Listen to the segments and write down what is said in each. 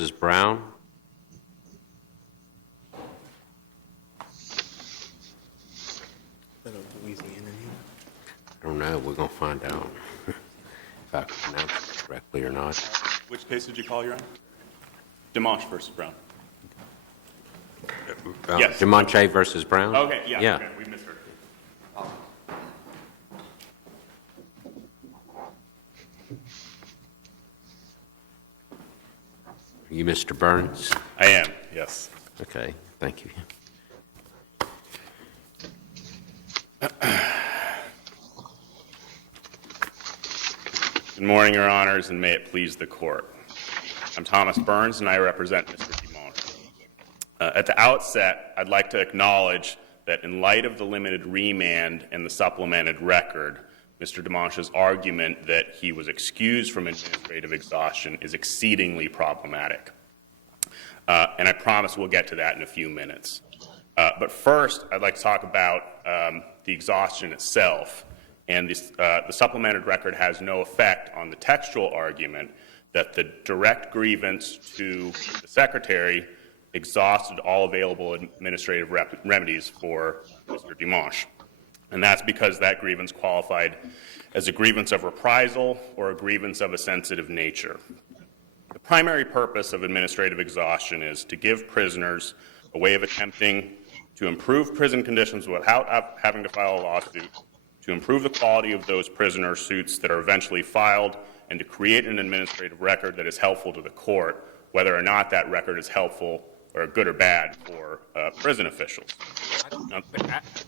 versus Brown. I don't know. We're going to find out if I can pronounce it correctly or not. Which case did you call, Your Honor? Dimanche versus Brown. Yes. Dimanche versus Brown? Okay, yeah. Yeah. Okay, we misheard. Are you Mr. Burns? I am, yes. Okay, thank you. Good morning, Your Honors, and may it please the Court. I'm Thomas Burns, and I represent Mr. Dimanche. At the outset, I'd like to acknowledge that in light of the limited remand and the supplemented record, Mr. Dimanche's argument that he was excused from administrative exhaustion is exceedingly problematic. And I promise we'll get to that in a few minutes. But first, I'd like to talk about the exhaustion itself. And the supplemented record has no effect on the textual argument that the direct grievance to the Secretary exhausted all available administrative remedies for Mr. Dimanche. And that's because that grievance qualified as a grievance of reprisal or a grievance of a sensitive nature. The primary purpose of administrative exhaustion is to give prisoners a way of attempting to improve prison conditions without having to file a lawsuit, to improve the quality of those prisoner suits that are eventually filed, and to create an administrative record that is helpful to the court, whether or not that record is helpful or good or bad for prison officials.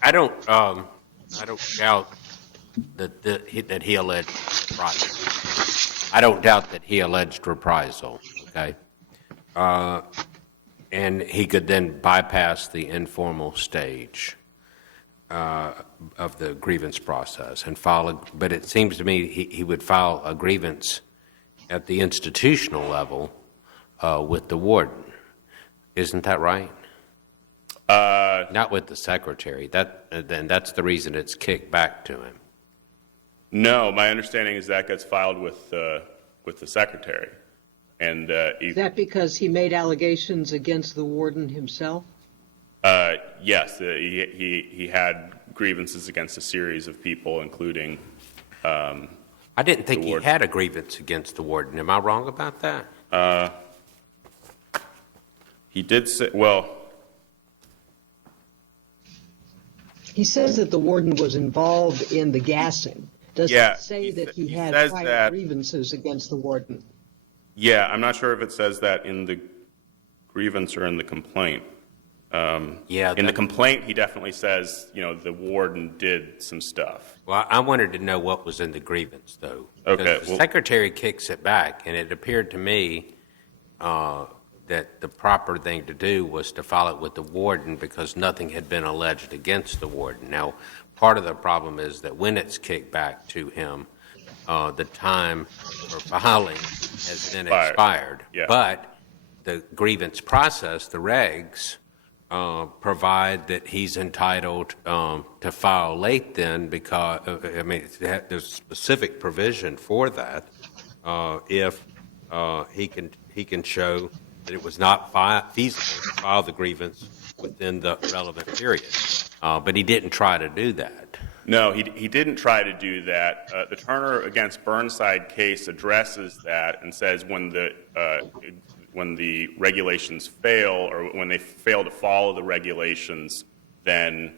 I don't doubt that he alleged reprisal. I don't doubt that he alleged reprisal, okay? And he could then bypass the informal stage of the grievance process and file but it seems to me he would file a grievance at the institutional level with the warden. Isn't that right? Not with the Secretary. Then that's the reason it's kicked back to him. No, my understanding is that gets filed with the Secretary. And is that because he made allegations against the warden himself? Yes, he had grievances against a series of people, including. I didn't think he had a grievance against the warden. Am I wrong about that? He did say, well. He says that the warden was involved in the gassing. Does it say that he had prior grievances against the warden? Yeah, I'm not sure if it says that in the grievance or in the complaint. In the complaint, he definitely says, the warden did some stuff. Well, I wanted to know what was in the grievance, though. Okay. The Secretary kicks it back, and it appeared to me that the proper thing to do was to file it with the warden because nothing had been alleged against the warden. Now, part of the problem is that when it's kicked back to him, the time for filing has been expired. Yeah. But the grievance process, the regs, provide that he's entitled to file late then because, there's specific provision for that if he can show that it was not feasible to file the grievance within the relevant period. But he didn't try to do that. No, he didn't try to do that. The Turner against Burnside case addresses that and says when the regulations fail or when they fail to follow the regulations, then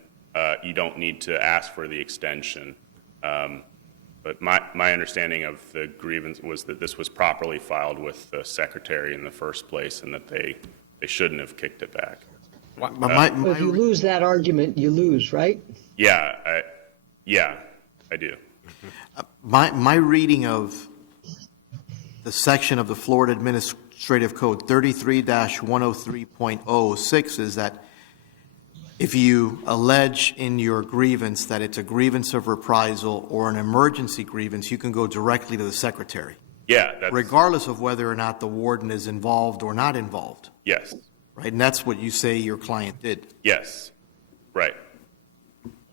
you don't need to ask for the extension. But my understanding of the grievance was that this was properly filed with the Secretary in the first place and that they shouldn't have kicked it back. If you lose that argument, you lose, right? Yeah, I do. My reading of the section of the Florida Administrative Code 33-103.06 is that if you allege in your grievance that it's a grievance of reprisal or an emergency grievance, you can go directly to the Secretary. Yeah. Regardless of whether or not the warden is involved or not involved. Yes. Right, and that's what you say your client did. Yes, right.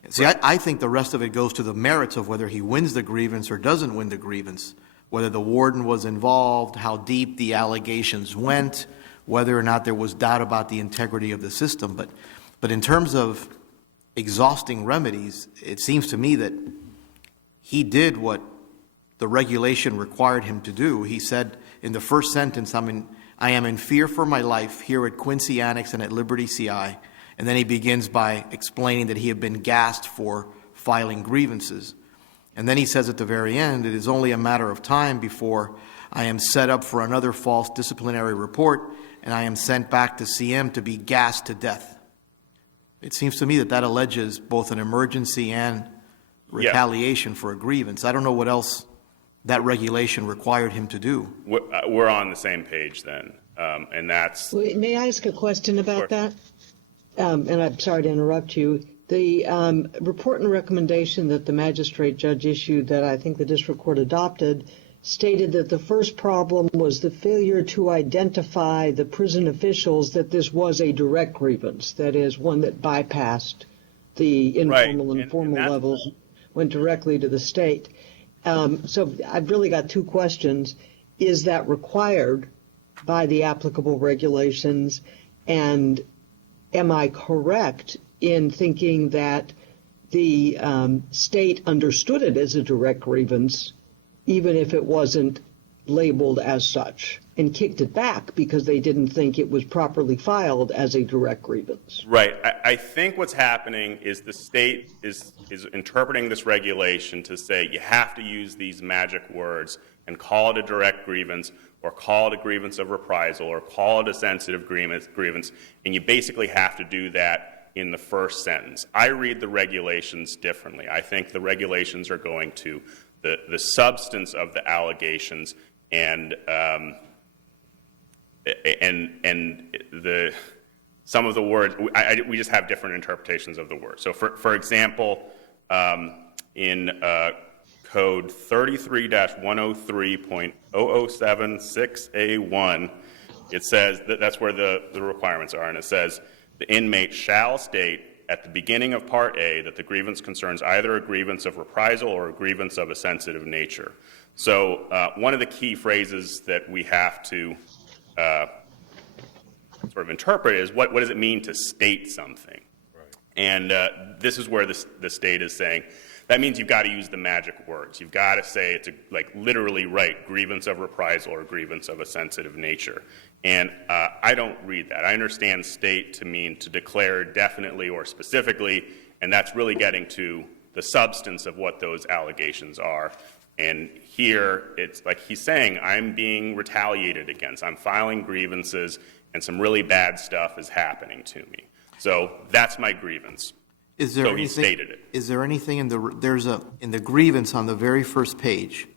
See, I think the rest of it goes to the merits of whether he wins the grievance or doesn't win the grievance. whether the warden was involved, how deep the allegations went, whether or not there was doubt about the integrity of the system. But in terms of exhausting remedies, it seems to me that he did what the regulation required him to do. He said in the first sentence, I am in fear for my life here at Quincy Annex and at Liberty CI. And then he begins by explaining that he had been gassed for filing grievances. And then he says at the very end, it is only a matter of time before I am set up for another false disciplinary report and I am sent back to CM to be gassed to death. It seems to me that that alleges both an emergency and retaliation for a grievance. I don't know what else that regulation required him to do. We're on the same page then, and that's... May I ask a question about that? And I'm sorry to interrupt you. The report and recommendation that the magistrate judge issued that I think the district court adopted stated that the first problem was the failure to identify the prison officials that this was a direct grievance, that is, one that bypassed the informal and formal levels, went directly to the state. So I've really got two questions. Is that required by the applicable regulations? And am I correct in thinking that the state understood it as a direct grievance, even if it wasn't labeled as such, and kicked it back because they didn't think it was properly filed as a direct grievance? Right. I think what's happening is the state is interpreting this regulation to say you have to use these magic words and call it a direct grievance or call it a grievance of reprisal or call it a sensitive grievance, and you basically have to do that in the first sentence. I read the regulations differently. I think the regulations are going to the substance of the allegations and some of the words. We just have different interpretations of the words. So, for example, in Code 33-103.0076A1, it says that's where the requirements are, and it says the inmate shall state at the beginning of Part A that the grievance concerns either a grievance of reprisal or a grievance of a sensitive nature. So one of the key phrases that we have to sort of interpret is what does it mean to state something? Right. And this is where the state is saying that means you've got to use the magic words. You've got to say it's literally write grievance of reprisal or grievance of a sensitive nature. And I don't read that. I understand state to mean to declare definitely or specifically, and that's really getting to the substance of what those allegations are. And here, it's like he's saying, I'm being retaliated against. I'm filing grievances, and some really bad stuff is happening to me. So that's my grievance. So he stated it. Is there anything in the grievance on the very first page,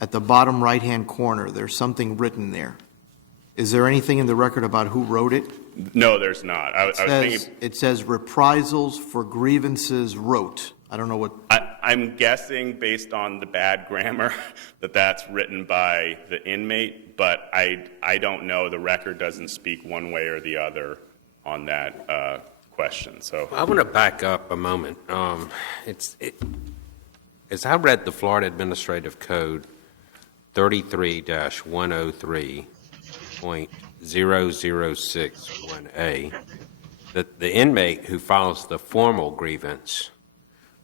at the bottom right-hand corner, there's something written there? Is there anything in the record about who wrote it? No, there's not. It says reprisals for grievances wrote. I don't know what... I'm guessing, based on the bad grammar, that that's written by the inmate, but I don't know. The record doesn't speak one way or the other on that question. So I want to back up a moment. As I read the Florida Administrative Code 33-103.0061A, that the inmate who files the formal grievance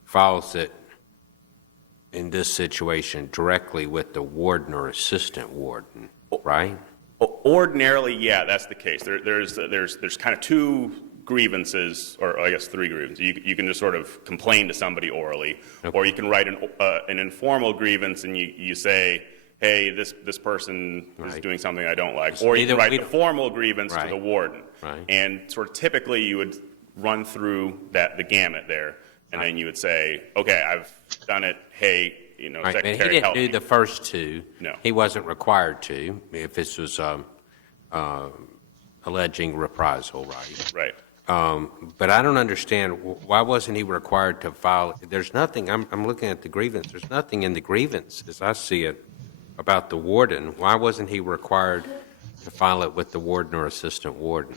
files it in this situation directly with the warden or assistant warden, right? Ordinarily, yeah, that's the case. There's kind of two grievances, or I guess three grievances. You can just sort of complain to somebody orally, okay, or you can write an informal grievance and you say, hey, this person is doing something I don't like. Or you can write a formal grievance to the warden. Right. And sort of typically you would run through the gamut there. And then you would say, okay, I've done it. Hey, Secretary, he didn't help do me. the first two. No. He wasn't required to if this was alleging reprisal, right? Right. But I don't understand, why wasn't he required to file? There's nothing, I'm looking at the grievance, there's nothing in the grievance, as I see it, about the warden. Why wasn't he required to file it with the warden or assistant warden?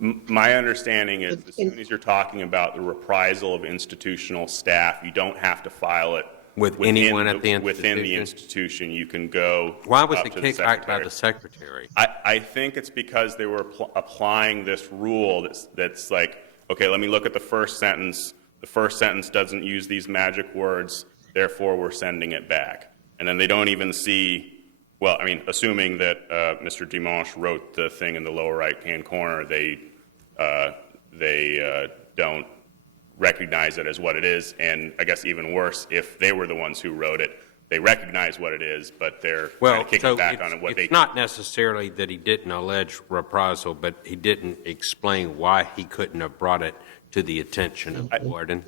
My understanding is as soon as you're talking about the reprisal of institutional staff, you don't have to file it With within anyone at the within the institution? institution, you can go. Why was up it to the kicked back by secretary. the secretary? I think it's because they were applying this rule that's like, okay, let me look at the first sentence. The first sentence doesn't use these magic words, therefore we're sending it back. And then they don't even see, well, I mean, assuming that Mr. Dimanche wrote the thing in the lower right-hand corner, they don't recognize it as what it is. And I guess even worse, if they were the ones who wrote it, they recognize what it is, but they're kind of kicking back on it. It's not necessarily that he didn't allege reprisal, but he didn't explain why he couldn't have brought it to the attention of the warden.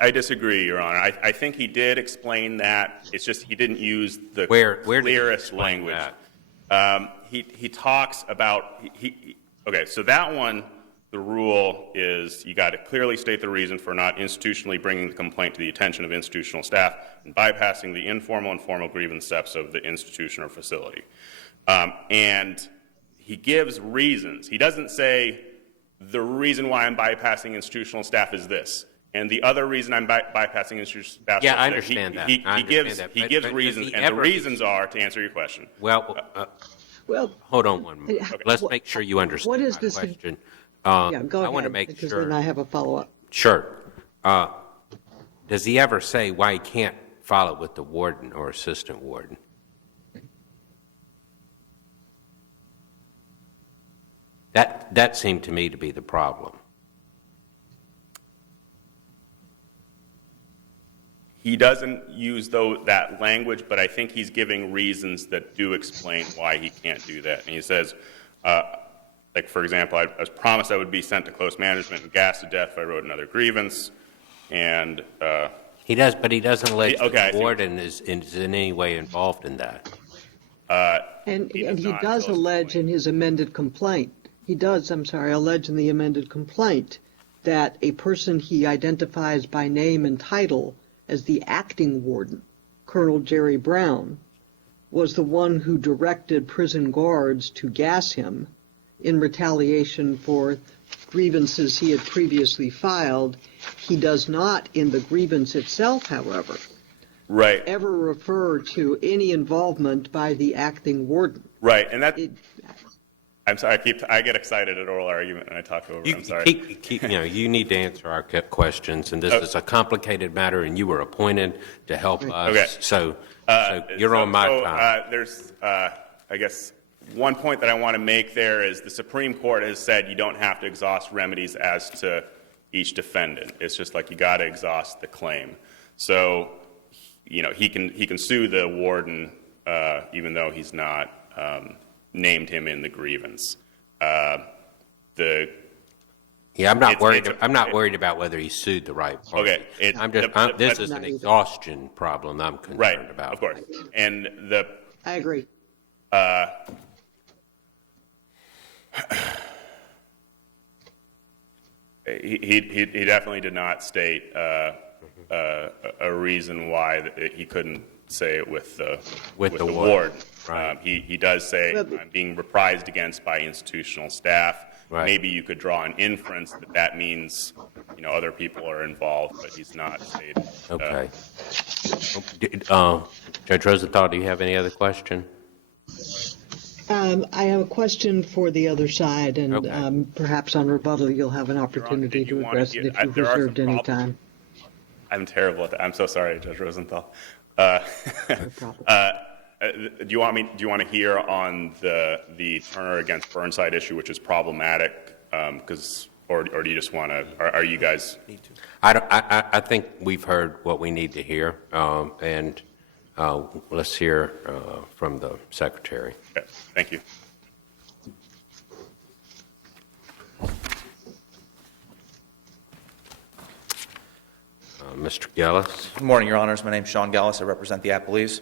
I disagree, Your Honor. I think he did explain that. It's just he didn't use the Where did he clearest explain language. that? He talks about okay. So that one, the rule is you got to clearly state the reason for not institutionally bringing the complaint to the attention of institutional staff and bypassing the informal and formal grievance steps of the institution or facility. And he gives reasons. He doesn't say the reason why I'm bypassing institutional staff is this, and the other reason I'm bypassing institutional staff. Yeah, is I understand that. He gives But reasons, and the reasons are, to answer your question. Well, Hold on one minute. Okay. Let's make sure you understand What is my this- question. yeah, go ahead. I want to make because sure. then I have a follow-up. Sure. Does he ever say why he can't file it with the warden or assistant warden? That seemed to me to be the problem. He doesn't use that language, but I think he's giving reasons that do explain why he can't do that. And he says, like, for example, I was promised I would be sent to close management and gassed to death if I wrote another grievance. And He does, but he doesn't allege Okay, I that the see. warden is in any way involved in that. And He he does not does tell us allege the in his amended complaint, allege in the amended complaint that a person he identifies by name and title as the acting warden, Colonel Jerry Brown, was the one who directed prison guards to gas him in retaliation for grievances he had previously filed. He does not, in the grievance itself, however, right, ever refer to any involvement by the acting warden. right, and that. It- I'm sorry. I get excited at oral argument and I talk over. I'm sorry. You need to answer our questions, and this is a complicated matter, and you were appointed to help us. Okay. So you're on my time. There's, I guess, one point that I want to make there is the Supreme Court has said you don't have to exhaust remedies as to each defendant. It's just like you got to exhaust the claim. So, he can sue the warden even though he's not named him in the grievance. Yeah, I'm not worried. it's a- I'm not worried about whether he sued the right party. Okay, This is an exhaustion problem I'm concerned Right, about. of course. And I agree. he definitely did not state a reason why he couldn't say it with the warden. ward. Right. He does say I'm being reprised against by institutional staff. Right. Maybe you could draw an inference that means other people are involved, but he's not stated. Okay. Judge Rosenthal, do you have any other question? I have a question for the other side, and Okay. Perhaps on rebuttal you'll have an opportunity did you to wanna address get- it if you've there are some reserved any problems. time. I'm terrible at that. I'm so sorry, Judge Rosenthal. No problem. Do you want to hear on the Turner against Burnside issue, which is problematic? Or do you just want to? Are you guys? I think we've heard what we need to hear, and let's hear from the secretary. Okay, thank you. Mr. Gellis. Good morning, Your Honors. My name is Sean Gallis. I represent the appellees.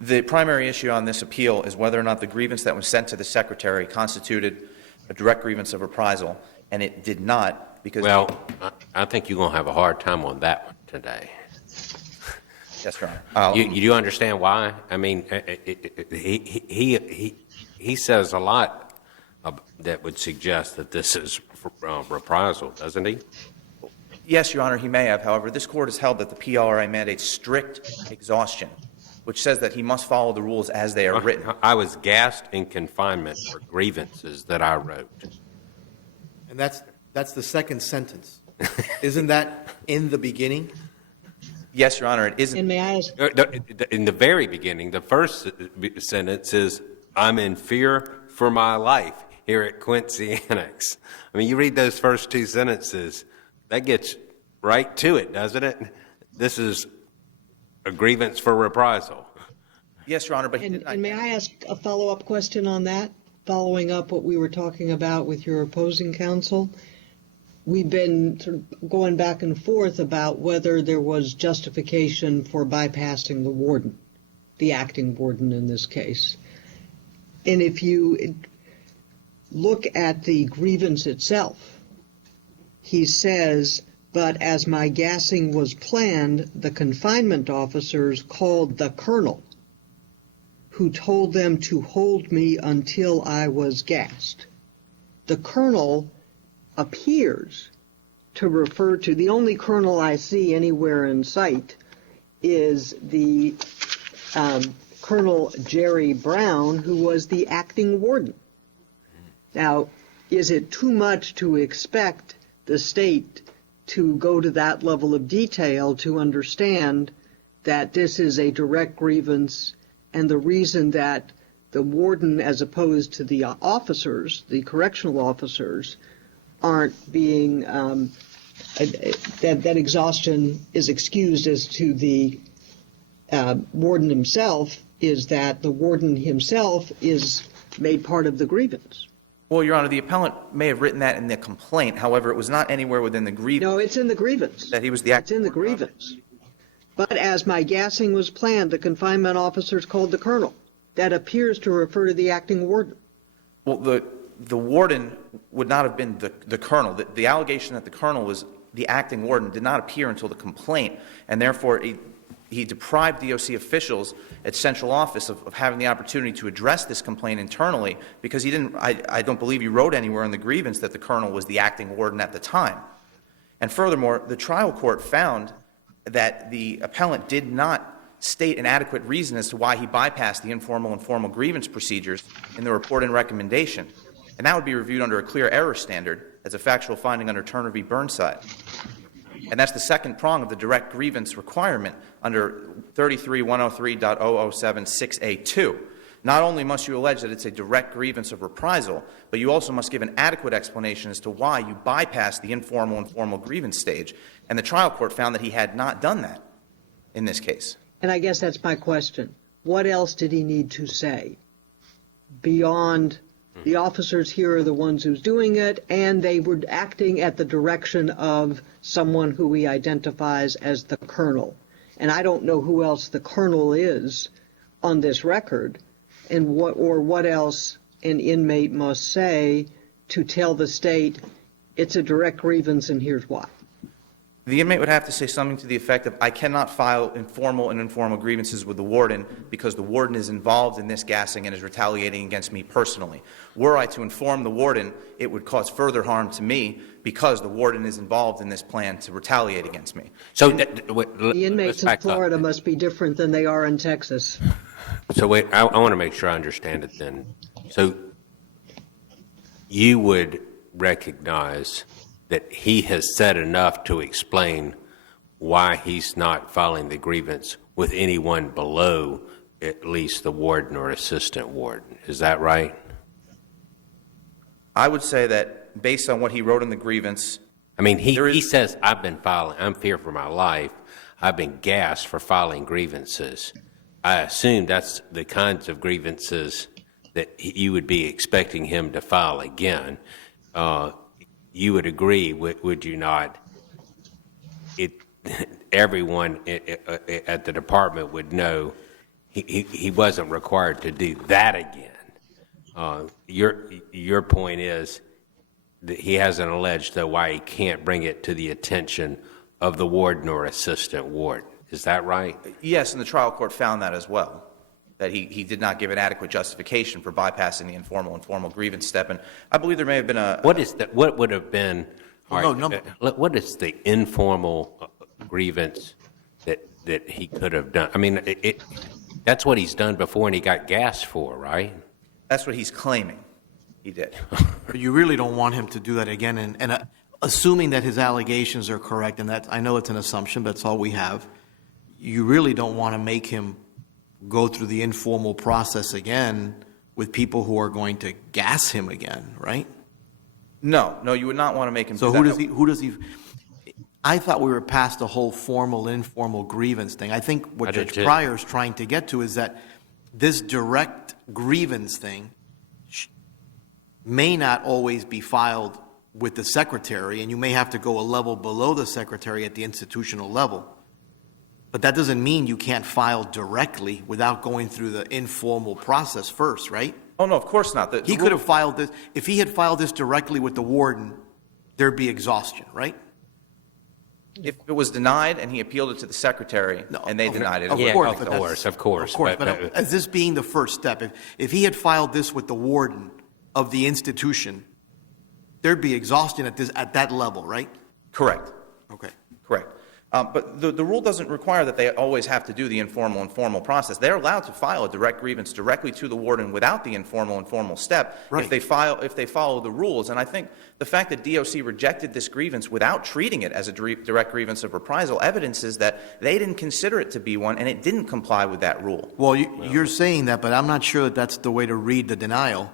The primary issue on this appeal is whether or not the grievance that was sent to the Secretary constituted a direct grievance of reprisal, and it did not because... Well, I think you're going to have a hard time on that one today. Yes, Your Honor. You do understand why? I mean, he says a lot that would suggest that this is reprisal, doesn't he? Yes, Your Honor, he may have. However, this court has held that the PLRA mandates strict exhaustion, which says that he must follow the rules as they are written. I was gassed in confinement for grievances that I wrote. And that's the second sentence. Isn't that in the beginning? Yes, Your Honor, it isn't. And may I ask, In the very beginning, the first sentence is, I'm in fear for my life here at Quincy Annex. I mean, you read those first two sentences, that gets right to it, doesn't it? This is a grievance for reprisal. Yes, Your Honor, but he did not. and may I ask a follow-up question on that? Following up what we were talking about with your opposing counsel, we've been sort of going back and forth about whether there was justification for bypassing the warden, the acting warden in this case. And if you look at the grievance itself, he says, but as my gassing was planned, the confinement officers called the colonel, who told them to hold me until I was gassed. The colonel appears to refer to, the only colonel I see anywhere in sight is the Colonel Jerry Brown, who was the acting warden. Now, is it too much to expect the state to go to that level of detail to understand that this is a direct grievance, and the reason that the warden, as opposed to the officers, the correctional officers, aren't being, that exhaustion is excused as to the warden himself, is that the warden himself is made part of the grievance? Well, Your Honor, the appellant may have written that in the complaint. However, it was not anywhere within the grievance. No, it's in the grievance. That he was the It's in the grievance. But as my gassing was planned, the confinement officers called the colonel. That appears to refer to the acting warden. Well, the warden would not have been the colonel. The allegation that the colonel was the acting warden did not appear until the complaint, and therefore he deprived DOC officials at central office of having the opportunity to address this complaint internally, because he didn't. I don't believe he wrote anywhere in the grievance that the colonel was the acting warden at the time. And furthermore, the trial court found that the appellant did not state an adequate reason as to why he bypassed the informal and formal grievance procedures in the report and recommendation. And that would be reviewed under a clear error standard as a factual finding under Turner v. Burnside. And that's the second prong of the direct grievance requirement under 33103.007-6A2. Not only must you allege that it's a direct grievance of reprisal, but you also must give an adequate explanation as to why you bypassed the informal and formal grievance stage. And the trial court found that he had not done that in this case. And I guess that's my question. What else did he need to say beyond the officers here are the ones who's doing it, and they were acting at the direction of someone who he identifies as the colonel? And I don't know who else the colonel is on this record, and what else an inmate must say to tell the state it's a direct grievance and here's why. The inmate would have to say something to the effect of, I cannot file informal and informal grievances with the warden because the warden is involved in this gassing and is retaliating against me personally. Were I to inform the warden, it would cause further harm to me because the warden is involved in this plan to retaliate against me. So The inmates in Florida must be different than they are in Texas. So wait, I want to make sure I understand it then. So you would recognize that he has said enough to explain why he's not filing the grievance with anyone below at least the warden or assistant warden. Is that right? I would say that based on what he wrote in the grievance, I mean, he says, I'm fear for my life. I've been gassed for filing grievances. I assume that's the kinds of grievances that you would be expecting him to file again. You would agree, would you not? Everyone at the department would know he wasn't required to do that again. Your point is that he hasn't alleged, though, why he can't bring it to the attention of the warden or assistant warden. Is that right? yes, and the trial court found that as well, that he did not give an adequate justification for bypassing the informal and formal grievance step. And I believe there may have been What would have been All no, what is the informal grievance that he could have done? I mean, that's what he's done before, and he got gassed for, right? That's what he's claiming he did. But you really don't want him to do that again. And assuming that his allegations are correct, and that I know it's an assumption, but it's all we have, you really don't want to make him go through the informal process again with people who are going to gas him again, right? No, you would not want to make him So do that. who does he, I thought we were past the whole formal, informal grievance thing. I think what I did Judge too. Pryor is trying to get to is that this direct grievance thing may not always be filed with the secretary, and you may have to go a level below the secretary at the institutional level. But that doesn't mean you can't file directly without going through the informal process first, right? Oh, no, of course not. He could have filed this, if he had filed this directly with the warden, there'd be exhaustion, right? If it was denied and he appealed it to the secretary and they denied it. Of Yeah, course, of but that's- course. Of course, but as this being the first step, if he had filed this with the warden of the institution, there'd be exhaustion at that level, right? Correct. Okay. Correct. But the rule doesn't require that they always have to do the informal and formal process. They're allowed to file a direct grievance directly to the warden without the informal and formal step Right. if they follow the rules. And I think the fact that DOC rejected this grievance without treating it as a direct grievance of reprisal evidences that they didn't consider it to be one and it didn't comply with that rule. Well, you're saying that, but I'm not sure that that's the way to read the denial.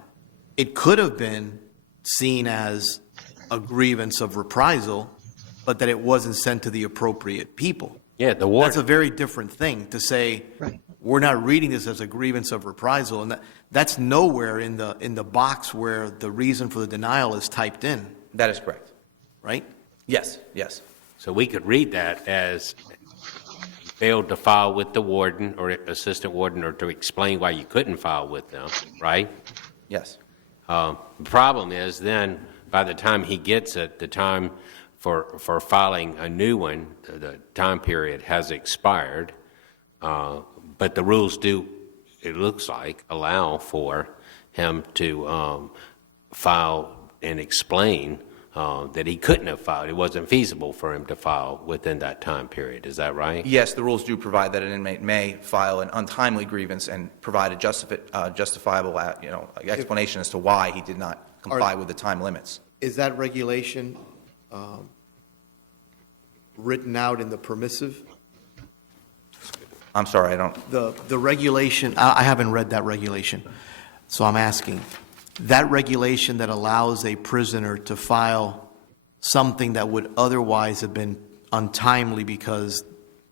It could have been seen as a grievance of reprisal, but that it wasn't sent to the appropriate people. Yeah, the warden. That's a very different thing to say, Right. we're not reading this as a grievance of reprisal, and that's nowhere in the box where the reason for the denial is typed in, That is correct. right? Yes. So we could read that as failed to file with the warden or assistant warden or to explain why you couldn't file with them, right? Yes. The problem is then, by the time he gets it, the time for filing a new one, the time period has expired, but the rules do, it looks like, allow for him to file and explain that he couldn't have filed. It wasn't feasible for him to file within that time period. Is that right? Yes, the rules do provide that an inmate may file an untimely grievance and provide a justifiable explanation as to why he did not comply with the time limits. Is that regulation written out in the permissive? I'm sorry, I don't. The regulation, I haven't read that regulation, so I'm asking. That regulation that allows a prisoner to file something that would otherwise have been untimely because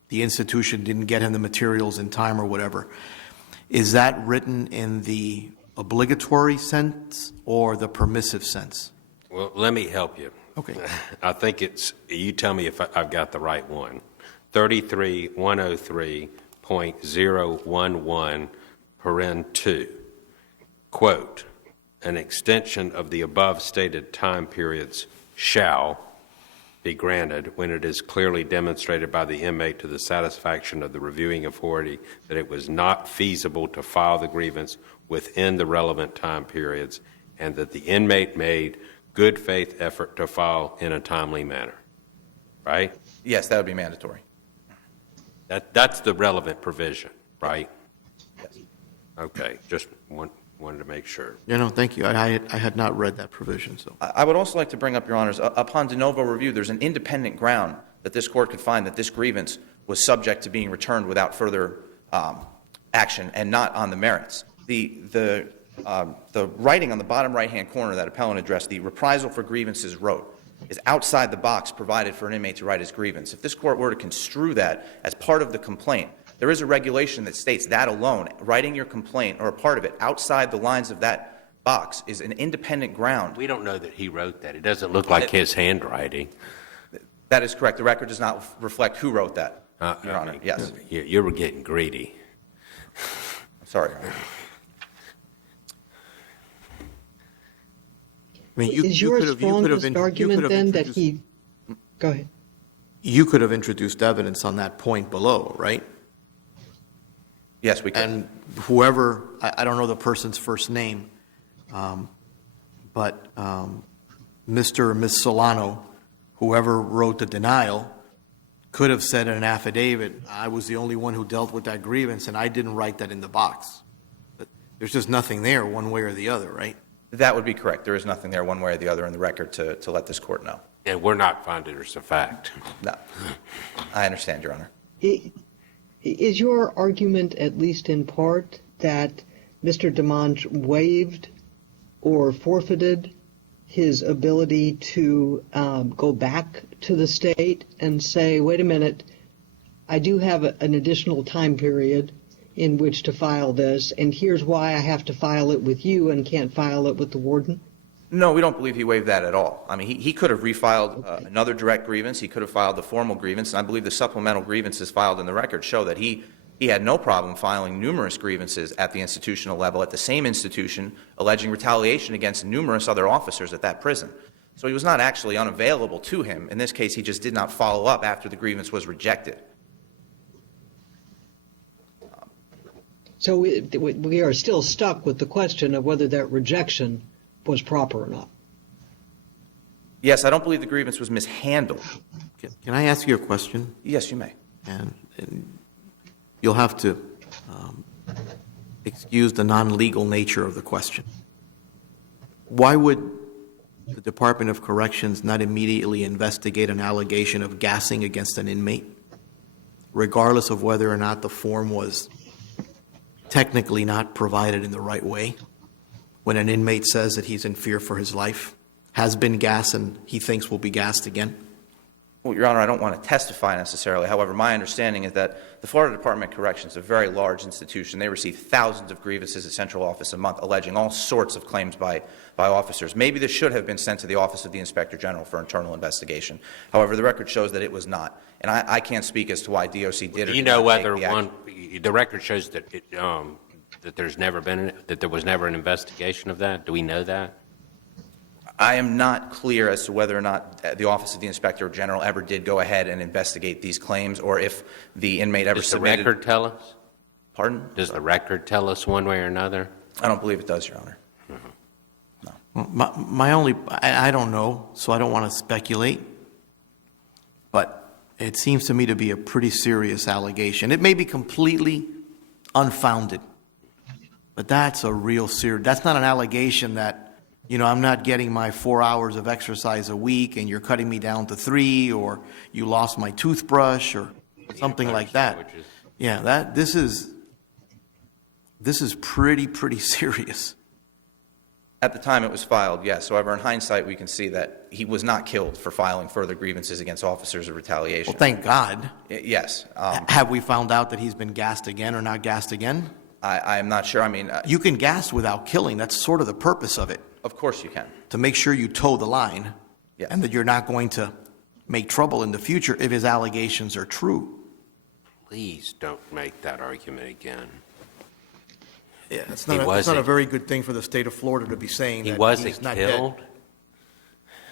the institution didn't get him the materials in time or whatever, is that written in the obligatory sense or the permissive sense? Well, let me help you. Okay. I think it's, you tell me if I've got the right one. 33103.011, paren 2, quote, an extension of the above stated time periods shall be granted when it is clearly demonstrated by the inmate to the satisfaction of the reviewing authority that it was not feasible to file the grievance within the relevant time periods and that the inmate made good faith effort to file in a timely manner. Right? Yes, that would be mandatory. That's the relevant provision, right? Yes. Okay, just wanted to make sure. Yeah, no, thank you. I had not read that provision, so. I would also like to bring up, Your Honors, upon de novo review, there's an independent ground that this court could find that this grievance was subject to being returned without further action and not on the merits. The writing on the bottom right-hand corner that appellant addressed, the reprisal for grievances wrote, is outside the box provided for an inmate to write his grievance. If this court were to construe that as part of the complaint, there is a regulation that states that alone, writing your complaint or a part of it outside the lines of that box is an independent ground. We don't know that he wrote that. It doesn't look like his handwriting. That is correct. The record does not reflect who wrote that, Your Honor. Yes. You were getting greedy. I'm sorry, Your Honor. I mean, Is your strongest argument then that he, go ahead. You could have introduced evidence on that point below, right? Yes, we could. And whoever, I don't know the person's first name, but Mr. or Ms. Solano whoever wrote the denial could have said in an affidavit, I was the only one who dealt with that grievance, and I didn't write that in the box. But there's just nothing there one way or the other, right? That would be correct. There is nothing there one way or the other in the record to let this court know. And we're not finders of fact. No. I understand, Your Honor. Is your argument, at least in part, that Mr. Dimanche waived or forfeited his ability to go back to the state and say, wait a minute, I do have an additional time period in which to file this, and here's why I have to file it with you and can't file it with the warden? No, we don't believe he waived that at all. I mean, he could have refiled another direct grievance. He could have filed the formal grievance, and I believe the supplemental grievances filed in the record show that he had no problem filing numerous grievances at the institutional level at the same institution, alleging retaliation against numerous other officers at that prison. So he was not actually unavailable to him. In this case, he just did not follow up after the grievance was rejected. So we are still stuck with the question of whether that rejection was proper or not. Yes, I don't believe the grievance was mishandled. Can I ask you a question? Yes, you may. And you'll have to excuse the non-legal nature of the question. Why would the Department of Corrections not immediately investigate an allegation of gassing against an inmate, regardless of whether or not the form was technically not provided in the right way? When an inmate says that he's in fear for his life, has been gassed, and he thinks will be gassed again? Well, Your Honor, I don't want to testify necessarily. However, my understanding is that the Florida Department of Corrections is a very large institution. They receive thousands of grievances at central office a month alleging all sorts of claims by officers. Maybe this should have been sent to the Office of the Inspector General for internal investigation. However, the record shows that it was not. And I can't speak as to why DOC did or did You know not whether take the action. the record shows that that there was never an investigation of that? Do we know that? I am not clear as to whether or not the Office of the Inspector General ever did go ahead and investigate these claims, or if the inmate ever Does the submitted. record tell us? Pardon? Does the record tell us one way or another? I don't believe it does, Your Honor. My only, I don't know, so I don't want to speculate, but it seems to me to be a pretty serious allegation. It may be completely unfounded, but that's a real serious, that's not an allegation that, you know, I'm not getting my 4 hours of exercise a week and you're cutting me down to 3, or you lost my toothbrush or something like that. Yeah, this is pretty serious. At the time it was filed, yes. However, in hindsight, we can see that he was not killed for filing further grievances against officers of retaliation. Well, thank God. Yes. Have we found out that he's been gassed again or not gassed again? I am not sure. I mean, You can gas without killing. That's sort of the purpose of it, of course you can. to make sure you toe the line, Yes. and that you're not going to make trouble in the future if his allegations are true. Please don't make that argument again. Yeah, it's He not, it's wasn't- not a very good thing for the state of Florida to be saying He that wasn't he's not killed? dead.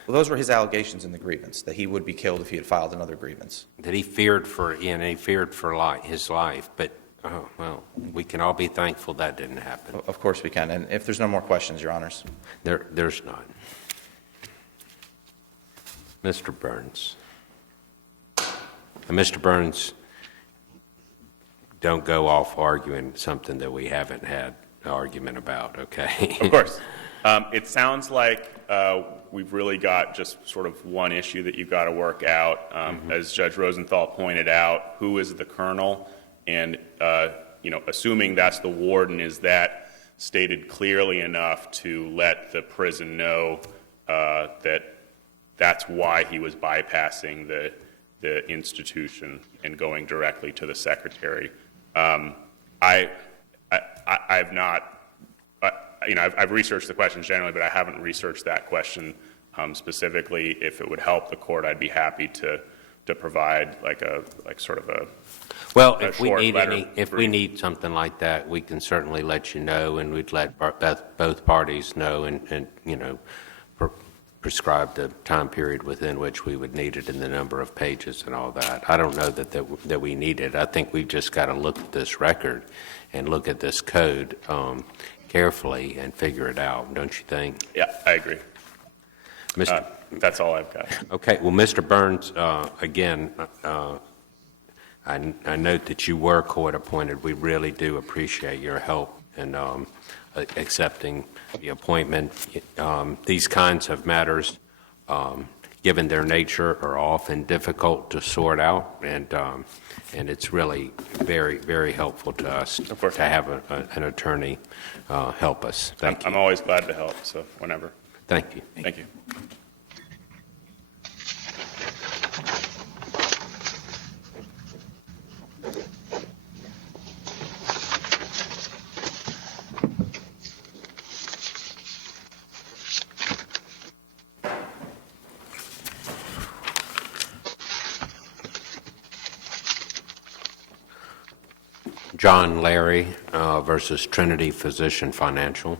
Well, those were his allegations in the grievance, that he would be killed if he had filed another grievance. That he feared for his life, but, oh, well, we can all be thankful that didn't happen. Of course we can. And if there's no more questions, Your Honors. There's not. Mr. Burns. Mr. Burns, don't go off arguing something that we haven't had an argument about, okay? Of course. It sounds like we've really got just sort of one issue that you've got to work out. As Judge Rosenthal pointed out, who is the colonel? And, assuming that's the warden, is that stated clearly enough to let the prison know that that's why he was bypassing the institution and going directly to the secretary? I've not, I've researched the questions generally, but I haven't researched that question specifically. If it would help the court, I'd be happy to provide Well, a if we short need letter if we brief. need something like that, we can certainly let you know, and we'd let both parties know, and prescribe the time period within which we would need it and the number of pages and all that. I don't know that we need it. I think we've just got to look at this record and look at this code carefully and figure it out, don't you think? Yeah, I agree. Mr. That's all I've got. Okay, well, Mr. Burns, again, I note that you were court-appointed. We really do appreciate your help in accepting the appointment. These kinds of matters, given their nature, are often difficult to sort out, and it's really very, very helpful to us Of course. to have an attorney help us. Thank you. I'm always glad to help, so whenever. Thank you. Thank you. John Larry versus Trinity Physician Financial.